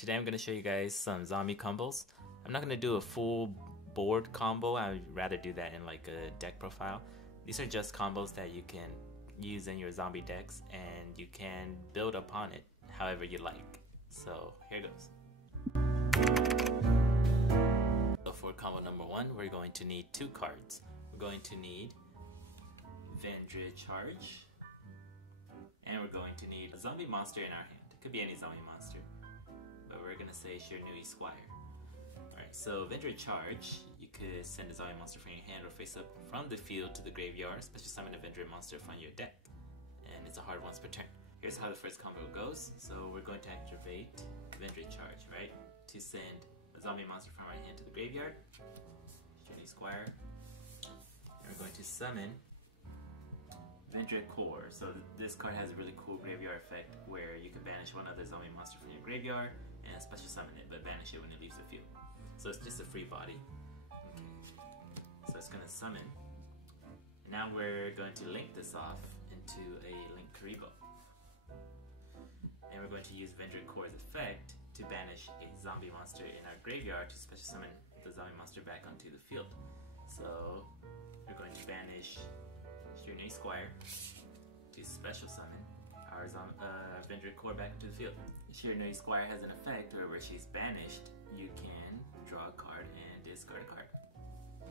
today I'm going to show you guys some zombie combos. I'm not going to do a full board combo. I would rather do that in like a deck profile. These are just combos that you can use in your zombie decks and you can build upon it however you like. So here goes. So for combo number 1, we're going to need 2 cards. We're going to need Vendra Charge, and we're going to need a zombie monster in our hand. It could be any zombie monster, but we're gonna say Shirnui Squire. Alright, so Vendra Charge, you could send a zombie monster from your hand or face up from the field to the graveyard, special summon a Vendra monster from your deck, and it's a hard once per turn. Here's how the first combo goes. So we're going to activate Vendra Charge, right? To send a zombie monster from our hand to the graveyard, Shirnui Squire, and we're going to summon Vendra Core. So this card has a really cool graveyard effect where you can banish one other zombie monster from your graveyard and special summon it, but banish it when it leaves the field. So it's just a free body. Okay. So it's going to summon. And now we're going to link this off into a Linkross. And we're going to use Vendra Core's effect to banish a zombie monster in our graveyard to special summon the zombie monster back onto the field. So we're going to banish Shirnui Squire to special summon our Vendra Core back into the field. Shirnui Squire has an effect where she's banished, you can draw a card and discard a card.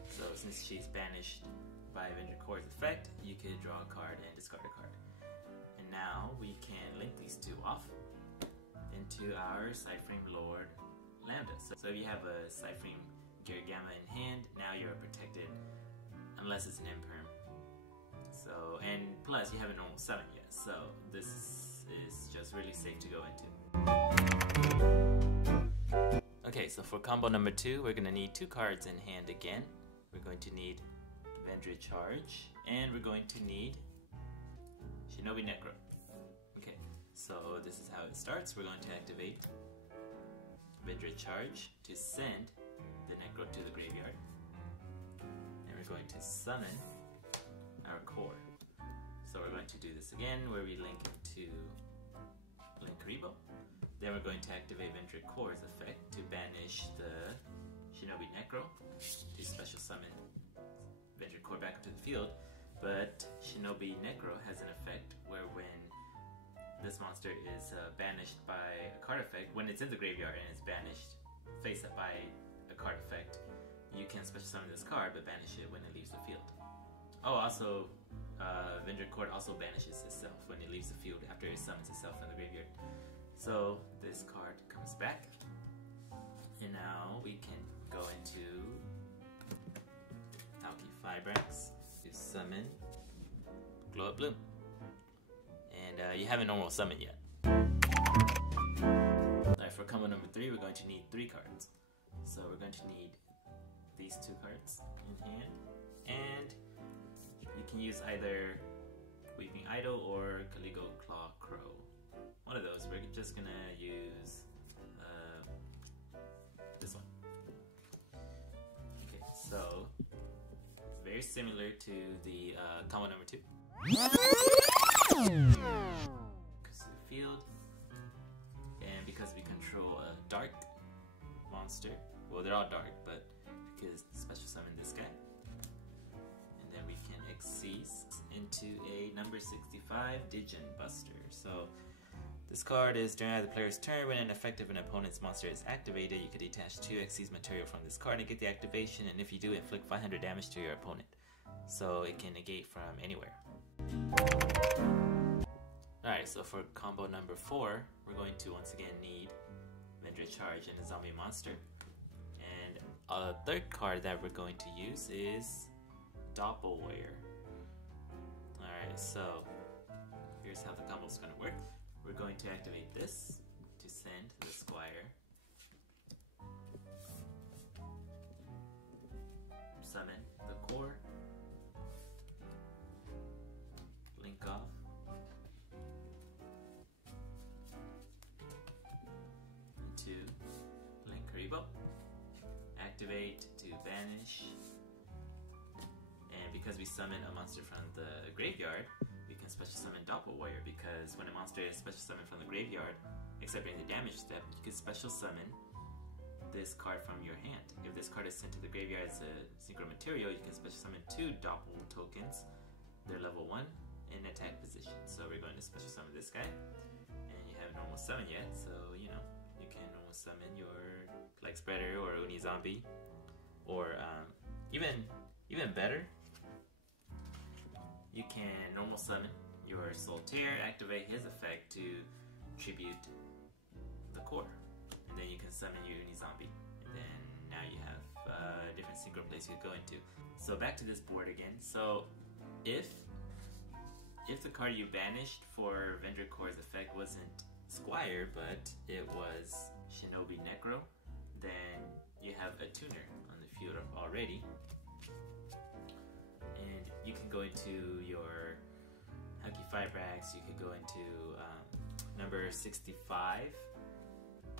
So since she's banished by Vendra Core's effect, you could draw a card and discard a card. And now we can link these two off into our Cyframe Lord Lambda. So if you have a Cyframe Gear Gamma in hand, now you're protected unless it's an imperm. So, and plus you haven't normal summon yet, so this is just really safe to go into. Okay, so for combo number 2, we're going to need 2 cards in hand again. We're going to need Vendra Charge, and we're going to need Shinobi Necro. Okay, so this is how it starts. We're going to activate Vendra Charge to send the Necro to the graveyard, and we're going to summon our core. So we're going to do this again where we link into Linkross. Then we're going to activate Vendra Core's effect to banish the Shinobi Necro to special summon Vendra Core back into the field. But Shinobi Necro has an effect where when this monster is banished by a card effect, when it's in the graveyard and it's banished face up by a card effect, you can special summon this card but banish it when it leaves the field. Oh, also, Vendra Core also banishes itself when it leaves the field after it summons itself from the graveyard. So this card comes back, and now we can go into Alki Fibrax to summon Glow Up Bloom. And you haven't normal summon yet. Alright, for combo number 3, we're going to need 3 cards. So we're going to need these 2 cards in hand, and you can use either Weeping Idol or Caligo Claw Crow. One of those. We're just gonna use this one. Okay, so it's very similar to the combo number 2. Because of the field, and because we control a dark monster. Well, they're all dark, but because special summon this guy. And then we can Xyz into a number 65 Digin Buster. So this card is during the player's turn, when an effect of an opponent's monster is activated, you can detach 2 Xyz material from this card and get the activation, and if you do, inflict 500 damage to your opponent. So it can negate from anywhere. Alright, so for combo number 4, we're going to once again need Vendra Charge and a zombie monster. And a third card that we're going to use is Doppelwear. Alright, so here's how the combo is going to work. We're going to activate this to send the Squire, summon the core, link off, into Linkross, activate to banish, and because we summon a monster from the graveyard, we can can special summon Doppel Warrior, because when a monster is special summoned from the graveyard, except during the damage step, you can special summon this card from your hand. If this card is sent to the graveyard as a synchro material, you can special summon 2 Doppel tokens. They're level 1 in attack position. So we're going to special summon this guy, and you haven't normal summon yet, so you know, you can normal summon your Leg Spreader or Uni Zombie, or even better, you can normal summon your Solitaire, activate his effect to tribute the core, and then you can summon your Uni Zombie, and then now you have different synchro plays you could go into. So back to this board again. So if the card you banished for Vendor Core's effect wasn't Squire, but it was Shinobi Necro, then you have a tuner on the field already. And you can go into your Haki Fibrax, you could go into number 65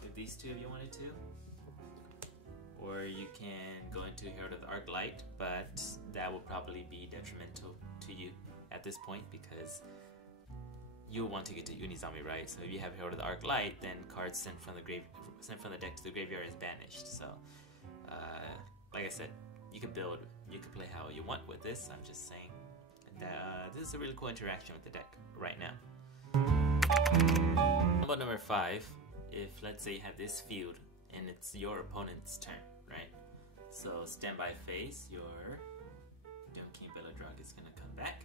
with these two if you wanted to. Or you can go into Herald of the Arc Light, but that will probably be detrimental to you at this point because you'll want to get to Uni Zombie, right? So if you have Herald of the Arc Light, then cards sent from the deck to the graveyard is banished. So, like I said, you can play how you want with this. I'm just saying that this is a really cool interaction with the deck right now. Combo number 5, if let's say you have this field and it's your opponent's turn, right? So standby phase, your Doom King Belladrog is gonna come back,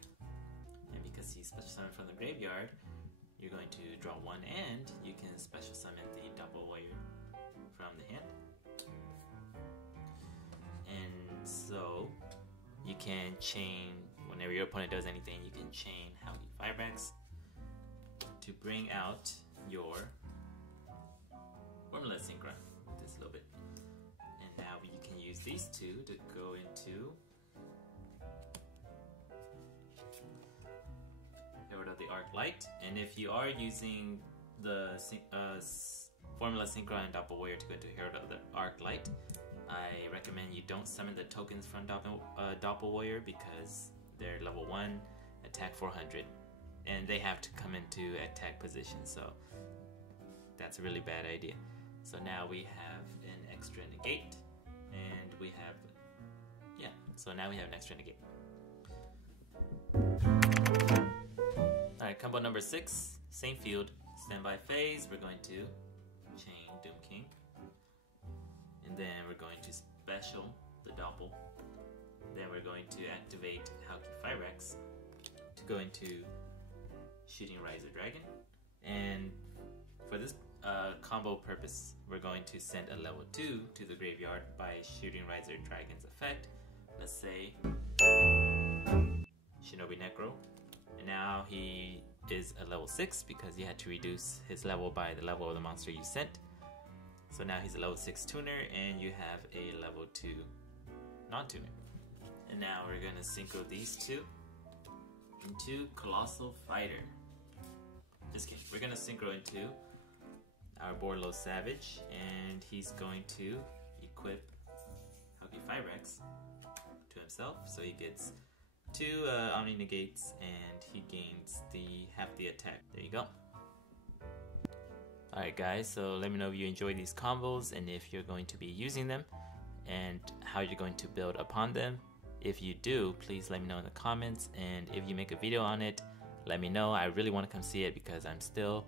and because he's special summoned from the graveyard, you're going to draw 1, and you can special summon the Doppel Warrior from the hand. And so you can chain, whenever your opponent does anything, you can chain Haki Fibrax to bring out your Formula Synchron this little bit. And now you can use these two to go into Herald of the Arc Light. And if you are using the Formula Synchron and Doppel Warrior to go into Herald of the Arc Light, I recommend you don't summon the tokens from Doppel Warrior because they're level 1, attack 400, and they have to come into attack position, so that's a really bad idea. So now we have an extra negate, and we have, so now we have an extra negate. Alright, combo number 6, same field, standby phase, we're going to chain Doom King, and then we're going to special the Doppel, then we're going to activate Haki Fibrax to go into Shooting Riser Dragon, and for this combo purpose, we're going to send a level 2 to the graveyard by Shooting Riser Dragon's effect. Let's say Shinobi Necro, and now he is a level 6 because you had to reduce his level by the level of the monster you sent. So now he's a level 6 tuner, and you have a level 2 non-tuner. And now we're going to synchro these two into Colossal Fighter. Just kidding, we're going to synchro into our Borlo Savage, and he's going to equip Haki Fibrax to himself, so he gets 2 Omni Negates, and he gains half the attack. There you go. Alright guys, so let me know if you enjoy these combos and if you're going to be using them and how you're going to build upon them. If you do, please let me know in the comments, and if you make a video on it, let me know. I really want to come see it because I'm still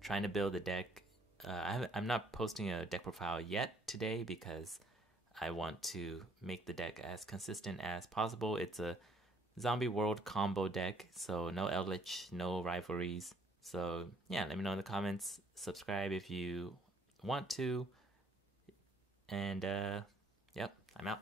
trying to build the deck. I'm not posting a deck profile yet today because I want to make the deck as consistent as possible. It's a Zombie World combo deck, so no Eldritch, no rivalries. So yeah, let me know in the comments. Subscribe if you want to. And yep, I'm out.